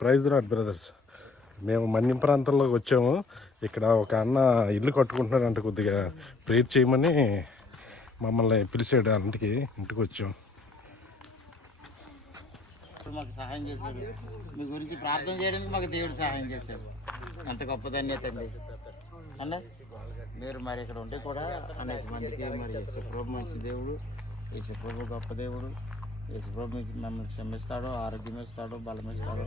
Praise rot brothers. మేము మన్యం ప్రాంతంలోకి వచ్చాము. ఇక్కడ ఒక అన్న ఇల్లు కట్టుకుంటున్నాడంట కొద్దిగా. ప్రేర్ చేయమని మమ్మల్ని పిలిచాడు ఇంటికి ఇంటికి వచ్చాం. మాకు సహాయం చేశాడు. మీ గురించి ప్రార్థన చేయడానికి మాకు దేవుడు సహాయం చేశాడు. అంత గొప్ప ధన్యత అండి. అన్న మీరు మరి ఇక్కడ ఉంటే కూడా అనేక మందికి మరి యేసుప్రభు మంచి దేవుడు ఈ యేసుప్రభు గొప్ప దేవుడు. యేసుప్రభు మీకు మిమ్మల్ని క్షమిస్తాడు ఆరోగ్యం ఇస్తాడు బలం ఇస్తాడు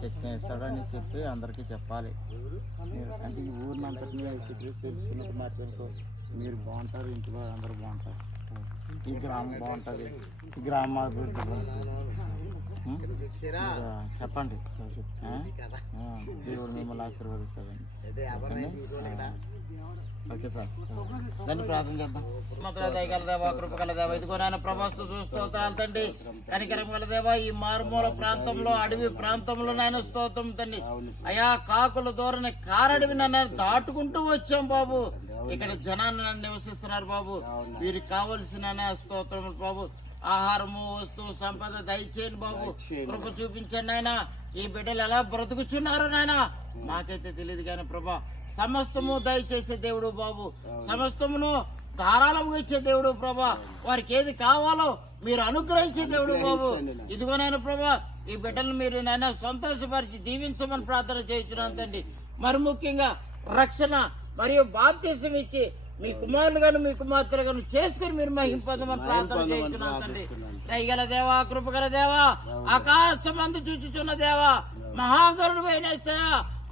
శక్తిని ఇస్తాడు అని చెప్పి అందరికీ చెప్పాలి. అంటే ఈ ఊరిని అంతటిని యేసుక్రీస్తు తెలుసుకున్నట్టు మార్చారు మీరు బాగుంటారు ఇంట్లో అందరూ బాగుంటారు. ఈ గ్రామం బాగుంటుంది. ఈ గ్రామం అభివృద్ధి బాగుంటుంది. చెప్పండి. దేవుడు మిమ్మల్ని ఆశీర్వదిస్తాడండి? Okay sir. దాన్ని ప్రార్థన చేద్దాం. మంత్ర దయగల దేవా కృపగల దేవా ఇదిగో నాయన ప్రభాస్తు స్తోత్రాలు తండ్రి. కనికరం గల దేవా ఈ మారుమూల ప్రాంతంలో అడవి ప్రాంతంలో నాయన స్తోత్రం తండ్రి. అయా కాకుల ధోరణి కారడవి నన్ను దాటుకుంటూ వచ్చాం బాబు. ఇక్కడ జనాన్ని నన్ను నివసిస్తున్నారు బాబు. వీరికి కావలసిన స్తోత్రం బాబు. ఆహారము వస్తువు సంపద దయచేయండి బాబు. కృప చూపించండి నాయన. ఈ బిడ్డలు ఎలా బ్రతుకుచున్నారు నాయన? మాకైతే తెలియదు కానీ ప్రభా సమస్తము దయచేసే దేవుడు బాబు. సమస్తమును ధారాళంగా ఇచ్చే దేవుడు ప్రభా. వారికి ఏది కావాలో మీరు అనుగ్రహించే దేవుడు బాబు. ఇదిగోనైనా ప్రభా ఈ బిడ్డలను మీరు నాయన సంతోషపరిచి దీవించమని ప్రార్థన చేయించున్నాను తండ్రి. మరి ముఖ్యంగా రక్షణ మరియు బాప్తీసం ఇచ్చి మీ కుమారులు గాను మీ కుమార్తెలు గాను చేసుకుని మీరు మహింపదమని ప్రార్థన చేస్తున్నాను తండ్రి. దయగల దేవా కృపగల దేవా ఆకాశం అందు చూచుచున్న దేవా మహాగరుడు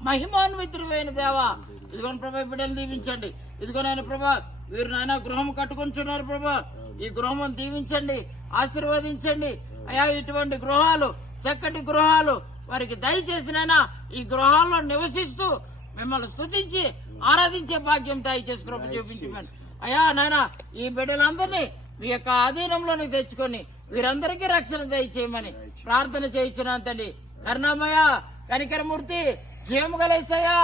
మహిమాన్వితుడైన దేవా. ఇదిగోని ప్రభా బిడ్డలు దీవించండి. ఇదిగోనైనా ప్రభా వీరు నాయన గృహం కట్టుకుంటున్నారు ప్రభా. ఈ గృహం దీవించండి ఆశీర్వదించండి. అయా ఇటువంటి గృహాలు చక్కటి గృహాలు వారికి దయచేసినైనా ఈ గృహాల్లో నివసిస్తూ మిమ్మల్ని స్తుతించి ఆరాధించే భాగ్యం దయచేసి కృప చూపించమని అయ్యా నాయన ఈ బిడ్డలందరినీ మీ యొక్క ఆధీనంలోకి తెచ్చుకొని వీరందరికీ రక్షణ దయచేయమని ప్రార్థన చేయించున్నాను తండ్రి. కరుణామయ కనికరమూర్తి జీవము గలేసయ్యా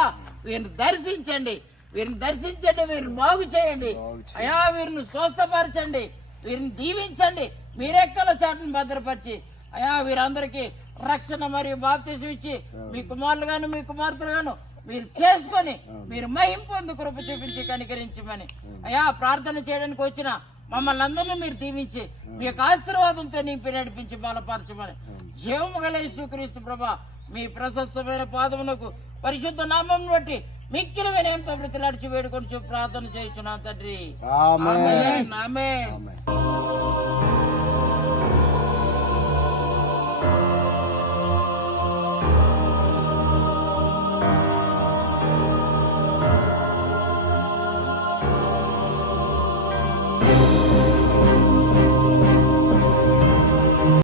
వీరిని దర్శించండి. వీరిని దర్శించండి వీరిని బాగు చేయండి. అయా వీరిని స్వస్థపరచండి. వీరిని దీవించండి. మీరెక్కల చాటును భద్రపరిచి అయా వీరందరికీ రక్షణ మరియు బాప్తీసం ఇచ్చి మీ కుమారులు గాను మీ కుమార్తెలు గాను మీరు చేసుకొని మీరు మహిం పొందు కృప చూపించి కనికరించమని. అయా ప్రార్థన చేయడానికి వచ్చిన మమ్మల్ని అందరినీ మీరు దీవించి మీ యొక్క ఆశీర్వాదంతో నింపి నడిపించి బలపరచమని. జీవము గల యేసుక్రీస్తు ప్రభా మీ ప్రశస్తమైన పాదమునకు పరిశుద్ధ నామం బట్టి మిక్కిలి వినయంతో ప్రతిలాడిచి వేడుకొని ప్రార్థన చేయించున్నాను తండ్రి. ఆమేన్.